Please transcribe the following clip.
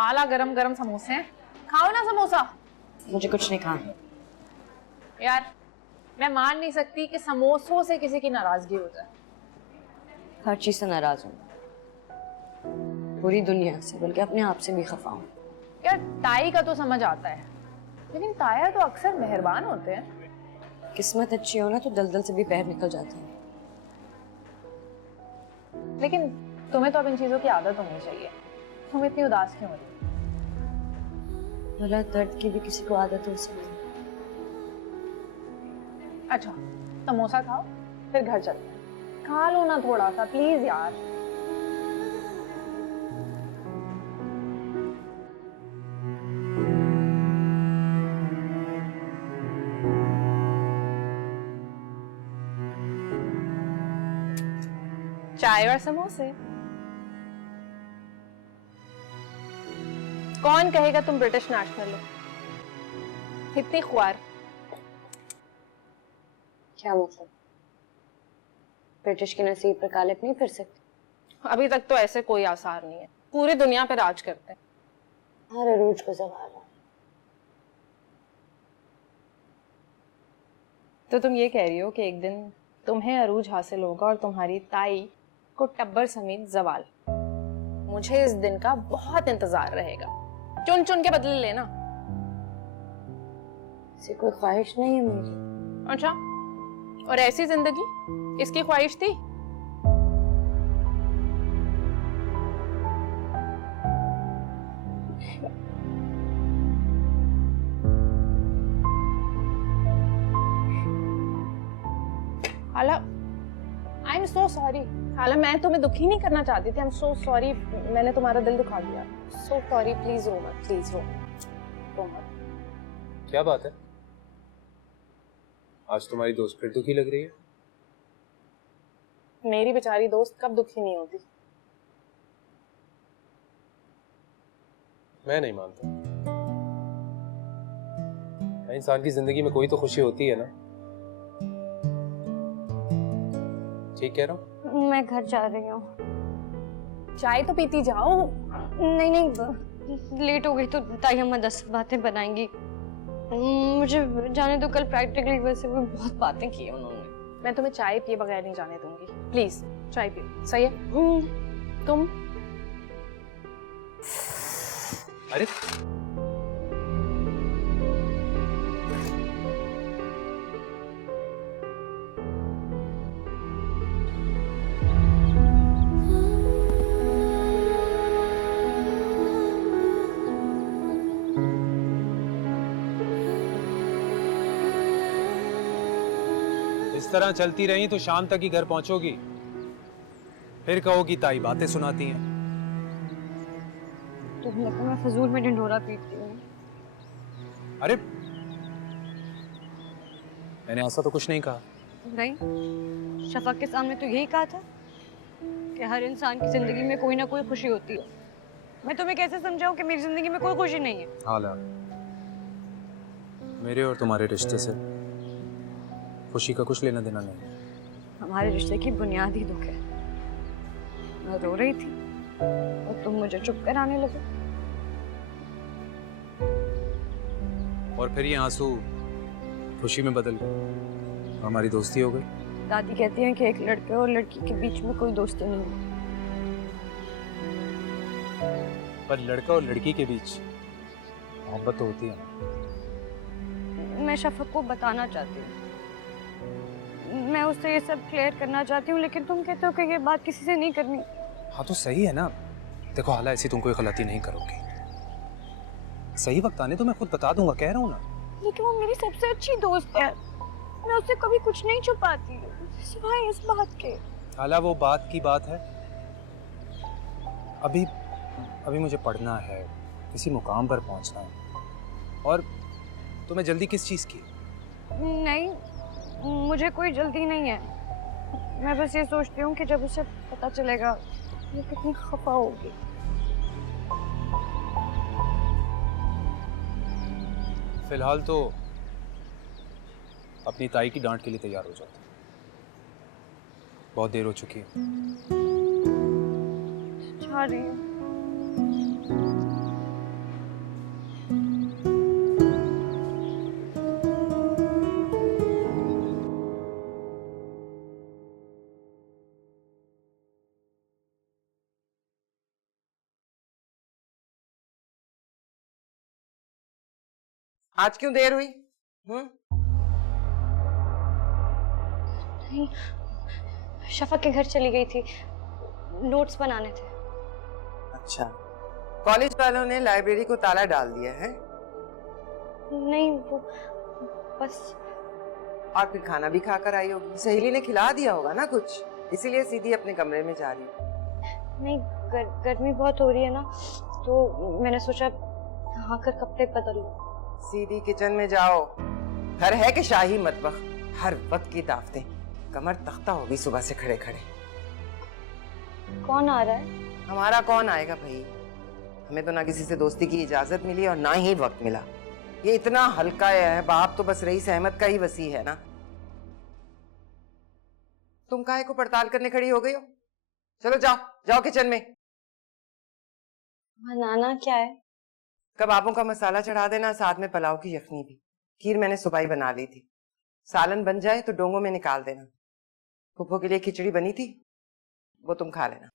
आला गरम गरम समोसे हैं, खाओ ना समोसा। मुझे कुछ नहीं खाना। यार मैं मान नहीं सकती कि समोसों से किसी की नाराजगी हो जाए। हर चीज से नाराज हूँ, पूरी दुनिया से, बल्कि अपने आप से भी खफा हूँ। यार ताई का तो समझ आता है, लेकिन ताया तो अक्सर मेहरबान होते हैं। किस्मत अच्छी हो ना तो दलदल से भी पैर निकल जाते हैं। लेकिन तुम्हें तो अब इन चीजों की आदत होनी चाहिए। तुम इतनी उदास क्यों हो रही? भला दर्द की भी किसी को आदत हो सकती है। अच्छा समोसा खाओ फिर घर चलते हैं। खा लो ना थोड़ा सा प्लीज यार। चाय और समोसे। कौन कहेगा तुम ब्रिटिश नेशनल हो? इतनी ख्वार। क्या मतलब? ब्रिटिश की नसीब पर कालिक नहीं फिर सकती? अभी तक तो ऐसे कोई आसार नहीं है, पूरी दुनिया पे राज करते हैं। हर अरूज को जवाल है। तो तुम ये कह रही हो कि एक दिन तुम्हें अरूज हासिल होगा और तुम्हारी ताई को टब्बर समेत जवाल। मुझे इस दिन का बहुत इंतजार रहेगा। चुन चुन के बदले लेना। ऐसी कोई ख्वाहिश नहीं है मेरी। अच्छा, और ऐसी जिंदगी इसकी ख्वाहिश थी? हाला, आई एम सो सॉरी। हाला मैं तुम्हें दुखी नहीं करना चाहती थी। आई एम सो सॉरी, मैंने तुम्हारा दिल दुखा दिया। सो सॉरी, प्लीज रो मत, प्लीज रो मत। क्या बात है? आज तुम्हारी दोस्त फिर दुखी लग रही है। मेरी बेचारी दोस्त कब दुखी नहीं होती। मैं नहीं मानता। इंसान की जिंदगी में कोई तो खुशी होती है ना। ठीक कह रहा हूँ? मैं घर जा रही हूँ। चाय तो पीती जाओ। नहीं नहीं, लेट हो गई तो ताई अम्मा 10 बातें बनाएंगी। मुझे जाने दो, कल प्रैक्टिकली वैसे भी बहुत बातें की है उन्होंने। मैं तुम्हें चाय पिए बगैर नहीं जाने दूंगी। प्लीज चाय पियो, सही है? तुम अरे इस तरह चलती रही तो शाम तक ही घर पहुंचोगी। फिर कहोगी ताई बातें सुनाती हैं। तो मैं फजूल में ढिंढोरा पीटती हूँ। अरे मैंने ऐसा तो कुछ नहीं कहा। नहीं, शफक के सामने तो यही कहा था कि हर इंसान की जिंदगी में कोई ना कोई खुशी होती है। मैं तुम्हें कैसे समझाऊं कि मेरी जिंदगी में कोई खुशी नहीं है? हाला, मेरे और तुम्हारे रिश्ते से खुशी का कुछ लेना देना नहीं। हमारे रिश्ते की बुनियाद ही दुख है। मैं रो रही थी और तुम मुझे चुप कराने लगे। और फिर ये आंसू खुशी में बदल गए, हमारी दोस्ती हो गई। दादी कहती हैं कि एक लड़के और लड़की के बीच में कोई दोस्ती नहीं है। पर लड़का और लड़की के बीच मोहब्बत तो होती है। मैं शफक को बताना चाहती हूँ, मैं उससे ये सब क्लियर करना चाहती हूँ, लेकिन तुम कहते हो कि ये बात किसी से नहीं करनी। हाँ तो सही है ना। देखो हाला, ऐसी तुम कोई गलती नहीं करोगी। सही वक्त आने तो मैं खुद बता दूंगा, कह रहा हूँ ना। लेकिन वो मेरी सबसे अच्छी दोस्त है, मैं उससे कभी कुछ नहीं छुपाती सिवाय इस बात के। हाला वो बात की बात है। अभी अभी मुझे पढ़ना है, किसी मुकाम पर पहुंचना है। और तुम्हें जल्दी किस चीज की? नहीं, मुझे कोई जल्दी नहीं है। मैं बस ये सोचती हूँ कि जब उसे पता चलेगा वो कितनी खफा होगी। फिलहाल तो अपनी ताई की डांट के लिए तैयार हो जाओ। बहुत देर हो चुकी है। जा रही हूँ। आज क्यों देर हुई? नहीं, शफक के घर चली गई थी, नोट्स बनाने थे। अच्छा, कॉलेज वालों ने लाइब्रेरी को ताला डाल दिया है? नहीं, वो बस। और फिर खाना भी खाकर आई होगी, सहेली ने खिला दिया होगा ना कुछ, इसीलिए सीधी अपने कमरे में जा रही है। नहीं, गर्मी बहुत हो रही है ना, तो मैंने सोचा आकर कपड़े बदल लूं। सीधी किचन में जाओ, घर है कि शाही मतबख, हर वक्त की दावतें, कमर तख्ता होगी सुबह से खड़े खड़े। कौन आ रहा है? हमारा कौन आएगा भाई, हमें तो ना किसी से दोस्ती की इजाजत मिली और ना ही वक्त मिला। ये इतना हल्का है, बाप तो बस रईस अहमद का ही वसी है ना। तुम काहे को पड़ताल करने खड़ी हो गई हो? चलो जाओ जाओ किचन में। बनाना क्या है? कबाबों का मसाला चढ़ा देना, साथ में पुलाव की यखनी भी। खीर मैंने सुबह ही बना ली थी, सालन बन जाए तो डोंगों में निकाल देना। फूफो के लिए खिचड़ी बनी थी, वो तुम खा लेना।